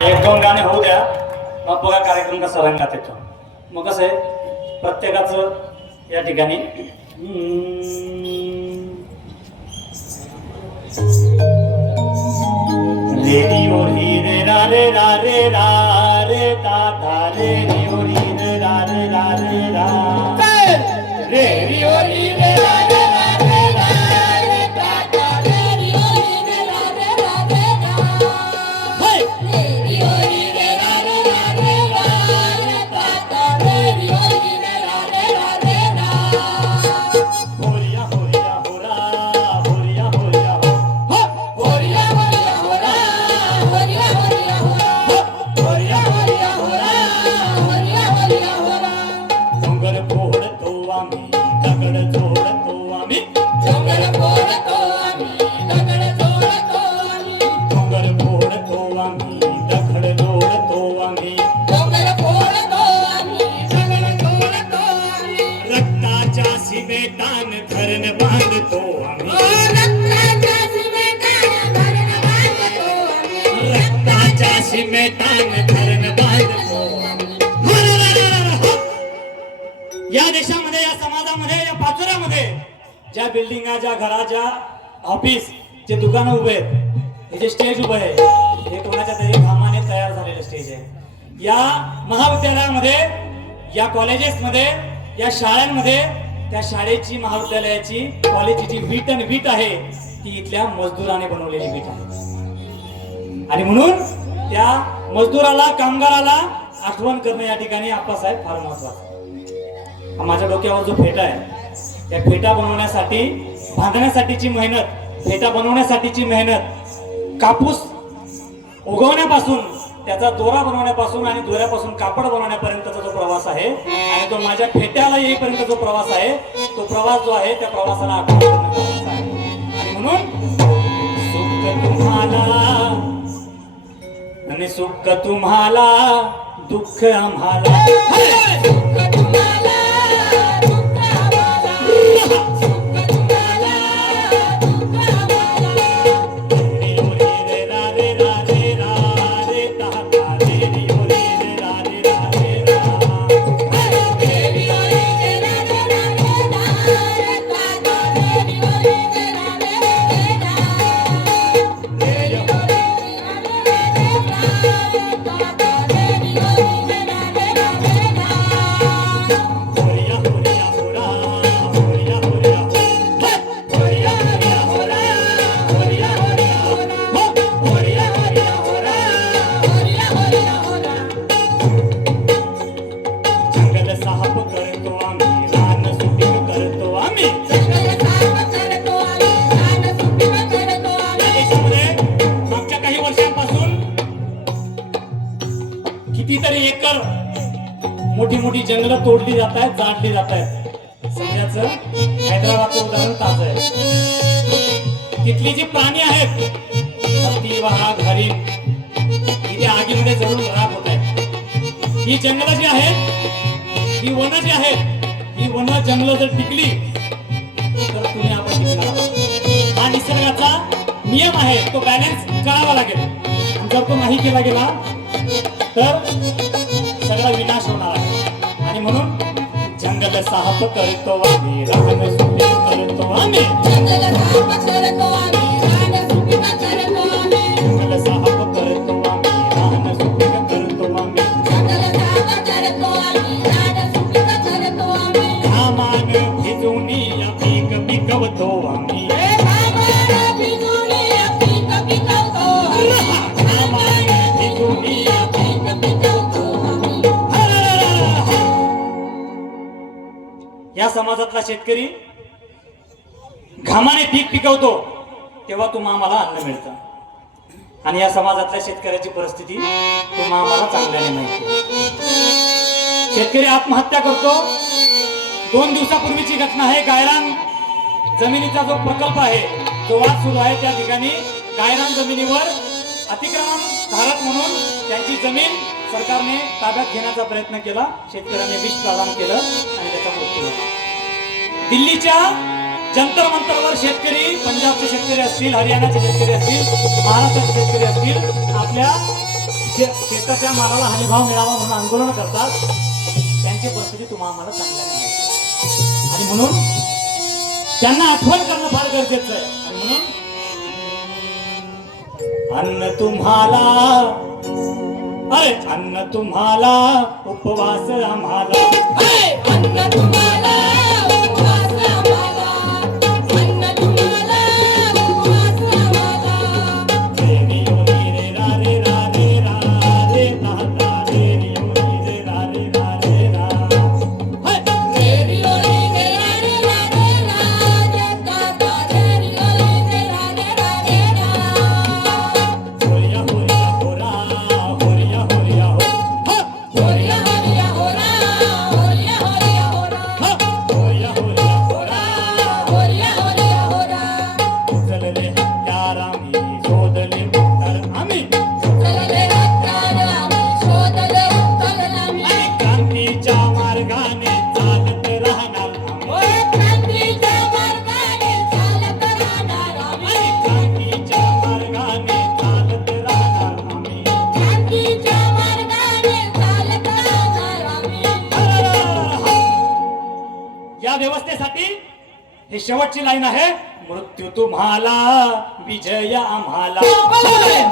एक दोन गाणे होऊ द्या मग बघा कार्यक्रम कसा रंगात येतो मग कसं आहे प्रत्येकाचं या ठिकाणी रेडिओ री रे रा रे रा रे रा रे ता ता रे रेडिओ री रे रा रे रा रे रा रेडिओ री रे रा या देशामध्ये या समाजामध्ये या पाचोऱ्यामध्ये ज्या बिल्डिंगा ज्या घराच्या ऑफिस जे दुकानं उभे आहेत हे जे स्टेज उभं आहे हे कोणाच्या तरी कामाने तयार झालेलं स्टेज आहे. या महाविद्यालयामध्ये या कॉलेजेसमध्ये या शाळांमध्ये त्या शाळेची महाविद्यालयाची कॉलेजची जी वीट आणि वीट आहे ती इथल्या मजदुराने बनवलेली वीट आहे. आणि म्हणून त्या हो. मजदुराला कामगाराला आठवण करणं या ठिकाणी आप्पासाहेब फार महत्वाचं माझ्या डोक्यावर जो फेटा आहे त्या फेटा बनवण्यासाठी बांधण्यासाठीची मेहनत फेटा बनवण्यासाठीची मेहनत कापूस उगवण्यापासून त्याचा दोरा बनवण्यापासून आणि दोऱ्यापासून कापड बनवण्यापर्यंतचा जो प्रवास आहे आणि तो माझ्या फेट्याला येईपर्यंत जो प्रवास आहे तो प्रवास जो आहे त्या प्रवासाला आठवण आणि म्हणून तुम्हाला आणि सुख तुम्हाला दुःख आम्हाला. कितीतरी एकर मोठी मोठी जंगलं तोडली जात आहेत जाडली जात आहेत. सध्याच हैदराबादचं उदाहरण ताज आहे. तिथली जी प्राणी आहेत हत्ती वाघ हरिण इथे आगीमध्ये जवळ राख होत. आहेत ही जंगलं जी आहेत ही वन जी आहेत ही वन जंगलं जर टिकली तर तुम्ही आपण टिकणार हा निसर्गाचा नियम आहे तो बॅलन्स करावा लागेल. जर तो नाही केला गेला तर सगळा विनाश होणार आहे. आणि म्हणून जंगल साफ करतो आम्ही राहणं करतो आम्ही. जंगल साफ करतो आम्ही समाजातला शेतकरी घामाने पीक पिकवतो तेव्हा तुम्हा आम्हाला अन्न मिळतं. आणि या समाजातल्या शेतकऱ्याची परिस्थिती तुम्हा आम्हाला चांगल्याने माहिती शेतकरी आत्महत्या करतो. दोन दिवसापूर्वीची घटना आहे. गायरान जमिनीचा जो प्रकल्प आहे जो वाद सुरू आहे त्या ठिकाणी गायरान जमिनीवर अतिक्रमण धारक म्हणून त्यांची जमीन सरकारने ताब्यात घेण्याचा प्रयत्न केला. शेतकऱ्याने विष प्रदान केलं आणि त्याचा मृत्यू झाला. दिल्लीच्या जंतर मंतरवर शेतकरी पंजाबचे शेतकरी असतील हरियाणाचे शेतकरी असतील महाराष्ट्राचे शेतकरी असतील आपल्या शे- शेताच्या मालाला हमीभाव मिळावा म्हणून आंदोलन करतात. त्यांची परिस्थिती तुम्हा आम्हाला चांगल्या नाही. आणि म्हणून त्यांना आठवण करणं फार गरजेचं आहे. आणि म्हणून अन्न तुम्हाला अरे अन्न तुम्हाला उपवास आम्हाला. अन्न तुम्हाला ही शेवटची लाईन आहे मृत्यू तुम्हाला विजय आम्हाला. हो,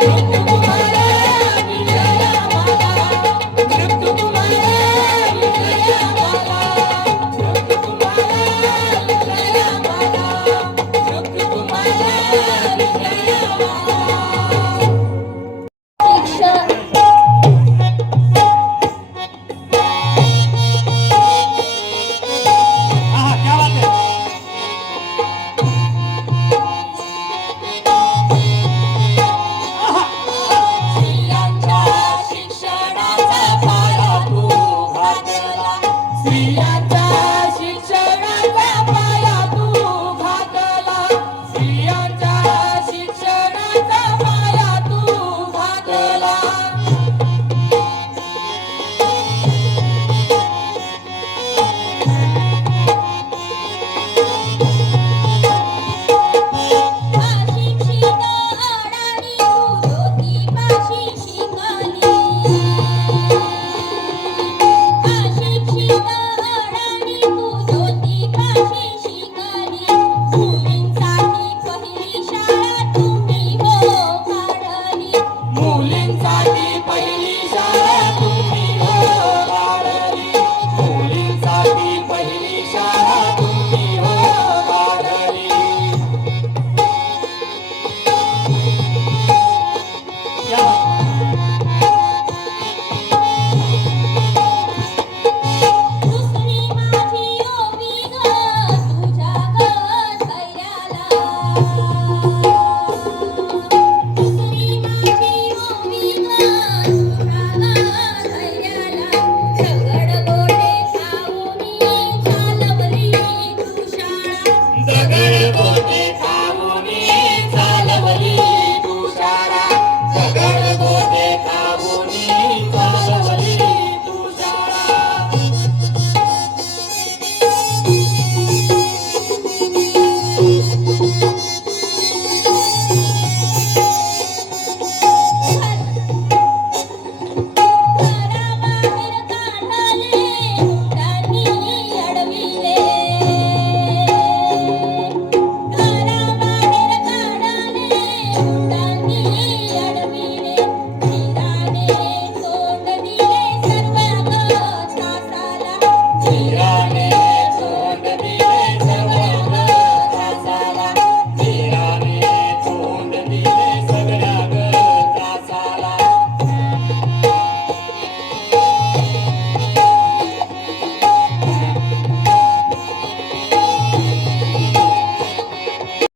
Navidad.